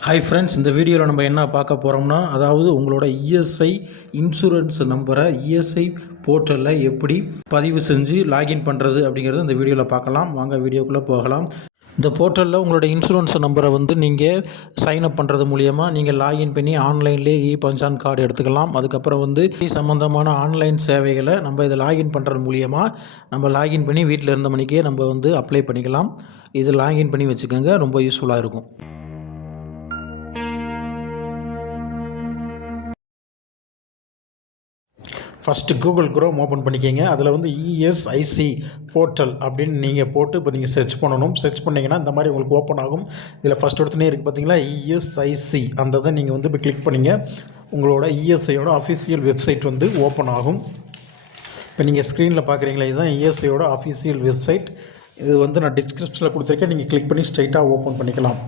Hi friends இந்த வீடியோவில் நம்ம என்ன பார்க்க போகிறோம்னா அதாவது உங்களோட இஎஸ்ஐ இன்சூரன்ஸ் நம்பரை இஎஸ்ஐ போர்ட்டலில் எப்படி பதிவு செஞ்சு லாகின் பண்ணுறது அப்படிங்கிறத இந்த வீடியோவில் பார்க்கலாம். வாங்க வீடியோக்குள்ளே போகலாம். இந்த போர்ட்டலில் உங்களோட இன்சூரன்ஸ் நம்பரை வந்து நீங்கள் சைன் அப் பண்ணுறது மூலியமாக நீங்கள் லாகின் பண்ணி ஆன்லைன்லேயே இ பஞ்சான் கார்டு எடுத்துக்கலாம். அதுக்கப்புறம் வந்து சம்மந்தமான ஆன்லைன் சேவைகளை நம்ம இதை லாகின் பண்ணுறது மூலியமாக நம்ம லாகின் பண்ணி வீட்டில் இருந்த மணிக்கே நம்ம வந்து அப்ளை பண்ணிக்கலாம். இது லாகின் பண்ணி வச்சுக்கோங்க ரொம்ப யூஸ்ஃபுல்லாக இருக்கும். ஃபஸ்ட்டு கூகுள் குரோம் ஓப்பன் பண்ணிக்கோங்க. அதில் வந்து இஎஸ்ஐசி போர்ட்டல் அப்படின்னு நீங்கள் போட்டு இப்போ நீங்கள் சர்ச் பண்ணணும். சர்ச் பண்ணிங்கன்னா இந்த மாதிரி உங்களுக்கு ஓப்பன் ஆகும். இதில் ஃபஸ்ட் எடுத்துனே இருக்குது பார்த்தீங்களா இஎஸ்ஐசி அந்த இதை நீங்கள் வந்து இப்போ கிளிக் பண்ணிங்க. உங்களோட இஎஸ்ஐயோட அஃபிஷியல் வெப்சைட் வந்து ஓப்பன் ஆகும். இப்போ நீங்கள் ஸ்க்ரீனில் பார்க்குறீங்களா இதுதான் இஎஸ்ஐயோட அஃபிஷியல் வெப்சைட் இது வந்து நான் டிஸ்கிரிப்ஷனில் கொடுத்துருக்கேன். நீங்கள் கிளிக் பண்ணி ஸ்ட்ரைட்டாக ஓப்பன் பண்ணிக்கலாம்.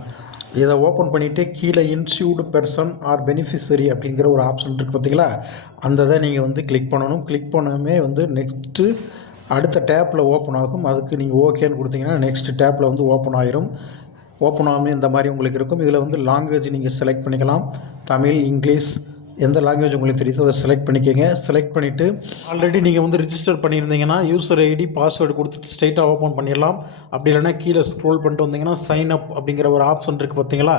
இதை ஓப்பன் பண்ணிவிட்டு கீழே இன்சூர்டு பெர்சன் ஆர் பெனிஃபிஷரி அப்படிங்கிற ஒரு ஆப்ஷன் இருக்குது பார்த்தீங்களா? அந்த இதை நீங்கள் வந்து கிளிக் பண்ணணும். கிளிக் பண்ணவே வந்து நெக்ஸ்ட்டு அடுத்த டேப்பில் ஓப்பன் ஆகும். அதுக்கு நீங்கள் ஓகேன்னு கொடுத்தீங்கன்னா நெக்ஸ்ட் டேப்பில் வந்து ஓப்பன் ஆயிரும். ஓப்பன் ஆகாமல் இந்த மாதிரி உங்களுக்கு இருக்கும். இதில் வந்து லாங்குவேஜ் நீங்கள் செலக்ட் பண்ணிக்கலாம். தமிழ் இங்கிலீஷ் எந்த லாங்குவேஜ் உங்களுக்கு தெரியுதோ அதை செலக்ட் பண்ணிக்கோங்க. செலக்ட் பண்ணிவிட்டு ஆல்ரெடி நீங்கள் வந்து ரிஜிஸ்டர் பண்ணியிருந்தீங்கன்னா யூசர் ஐடி பாஸ்வேர்டு கொடுத்துட்டு ஸ்ட்ரைட்டாக ஓப்பன் பண்ணிடலாம். அப்படி இல்லைன்னா கீழே ஸ்க்ரோல் பண்ணிட்டு வந்தீங்கன்னா சைன் அப் அப்படிங்கிற ஒரு ஆப்ஷன் இருக்குது பார்த்தீங்களா?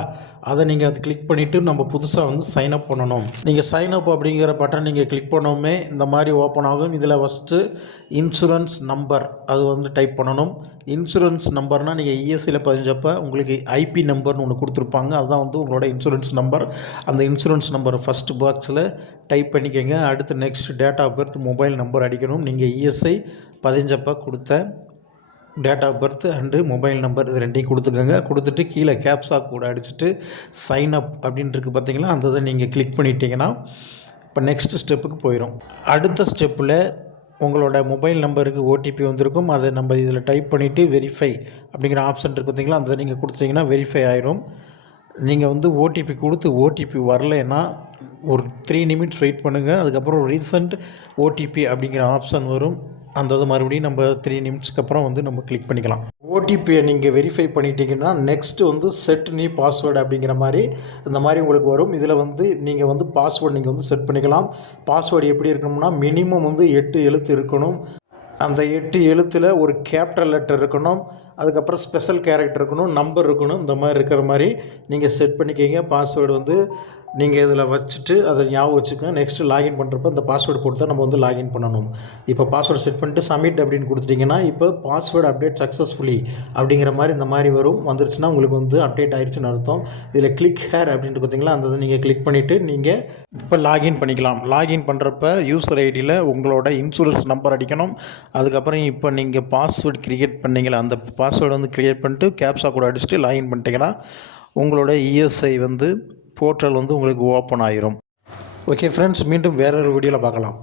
அதை நீங்கள் அது கிளிக் பண்ணிவிட்டு நம்ம புதுசாக வந்து சைன் அப் பண்ணணும். நீங்கள் சைன் அப் அப்படிங்கிற பட்டன் நீங்கள் கிளிக் பண்ணவுமே இந்த மாதிரி ஓப்பன் ஆகும். இதில் ஃபஸ்ட்டு இன்சூரன்ஸ் நம்பர் அது வந்து டைப் பண்ணணும். இன்சூரன்ஸ் நம்பர்னால் நீங்கள் இஎஸ்சியில் பதிஞ்சப்போ உங்களுக்கு ஐபி நம்பர்னு ஒன்று கொடுத்துருப்பாங்க. அதுதான் வந்து உங்களோட இன்சூரன்ஸ் நம்பர் அந்த இன்சூரன்ஸ் நம்பர் ஃபஸ்ட்டு பாக்ஸில் டைப் பண்ணிக்கோங்க. அடுத்து next date of birth mobile number அடிக்கணும். நீங்கள் இஎஸ்ஐ பதிஞ்சப்போ கொடுத்த date of birth and mobile number இது ரெண்டையும் கொடுத்துக்கோங்க. கொடுத்துட்டு கீழே கேப்ஸா கூட அடிச்சுட்டு சைன் அப் அப்படின்ட்டு பார்த்தீங்களா அந்த இதை நீங்கள் கிளிக் பண்ணிட்டீங்கன்னா இப்போ நெக்ஸ்ட் ஸ்டெப்புக்கு போயிடும் அடுத்த ஸ்டெப்பில் உங்களோட மொபைல் நம்பருக்கு ஓடிபி வந்திருக்கும். அதை நம்ம இதில் டைப் பண்ணிவிட்டு வெரிஃபை அப்படிங்கிற ஆப்ஷன் இருக்குது பார்த்தீங்களா அந்த நீங்கள் கொடுத்தீங்கன்னா வெரிஃபை ஆயிரும். நீங்கள் வந்து ஓடிபி கொடுத்து ஓடிபி வரலைன்னா ஒரு த்ரீ நிமிட்ஸ் வெயிட் பண்ணுங்கள் அதுக்கப்புறம் ரீசண்ட் ஓடிபி அப்படிங்கிற ஆப்ஷன் வரும். அந்த இது மறுபடியும் நம்ம த்ரீ நிமிட்ஸ்க்கு அப்புறம் வந்து நம்ம கிளிக் பண்ணிக்கலாம். ஓடிபியை நீங்கள் வெரிஃபை பண்ணிட்டீங்கன்னா நெக்ஸ்ட் வந்து செட் நீ பாஸ்வேர்டு அப்படிங்கிற மாதிரி இந்த மாதிரி உங்களுக்கு வரும். இதில் வந்து நீங்கள் வந்து பாஸ்வேர்டு நீங்கள் வந்து செட் பண்ணிக்கலாம். பாஸ்வேர்டு எப்படி இருக்கணும்னா மினிமம் வந்து எட்டு எழுத்து இருக்கணும். அந்த எட்டு எழுத்தில் ஒரு கேப்டல் லெட்டர் இருக்கணும் அதுக்கப்புறம் ஸ்பெஷல் கேரக்டர் இருக்கணும் நம்பர் இருக்கணும் இந்த மாதிரி இருக்கிற மாதிரி நீங்கள் செட் பண்ணிக்கிங்க. பாஸ்வேர்டு வந்து நீங்கள் இதில் வச்சுட்டு அதை ஞாபகம் வச்சுக்கோங்க. நெக்ஸ்ட்டு லாகின் பண்ணுறப்ப இந்த பாஸ்வேர்டு போட்டு தான் நம்ம வந்து லாகின் பண்ணணும். இப்போ பாஸ்வேர்டு செட் பண்ணிட்டு சப்மிட் அப்படின்னு கொடுத்துட்டிங்கன்னா இப்போ பாஸ்வேர்டு அப்டேட் சக்ஸஸ்ஃபுல்லி அப்படிங்கிற மாதிரி இந்த மாதிரி வரும். வந்துருச்சுன்னா உங்களுக்கு வந்து அப்டேட் ஆயிடுச்சுன்னு அர்த்தம். இதில் கிளிக் ஹேர் அப்படின்ட்டு பார்த்தீங்களா அந்த இதை நீங்கள் கிளிக் பண்ணிவிட்டு நீங்கள் இப்போ லாகின் பண்ணிக்கலாம். லாகின் பண்ணுறப்ப யூசர் ஐடியில் உங்களோட இன்சூரன்ஸ் நம்பர் அடிக்கணும். அதுக்கப்புறம் இப்போ நீங்கள் பாஸ்வேர்டு க்ரியேட் பண்ணிங்களா அந்த பாஸ்வேர்டு வந்து க்ரியேட் பண்ணிட்டு கேப்ஸா கூட அடிச்சுட்டு லாகின் பண்ணிட்டீங்கன்னா உங்களோட இஎஸ்ஐ வந்து போர்ட்டல் வந்து உங்களுக்கு ஓப்பன் ஆயிரும். ஓகே ஃப்ரெண்ட்ஸ் மீண்டும் வேறொரு வீடியோவில் பார்க்கலாம்.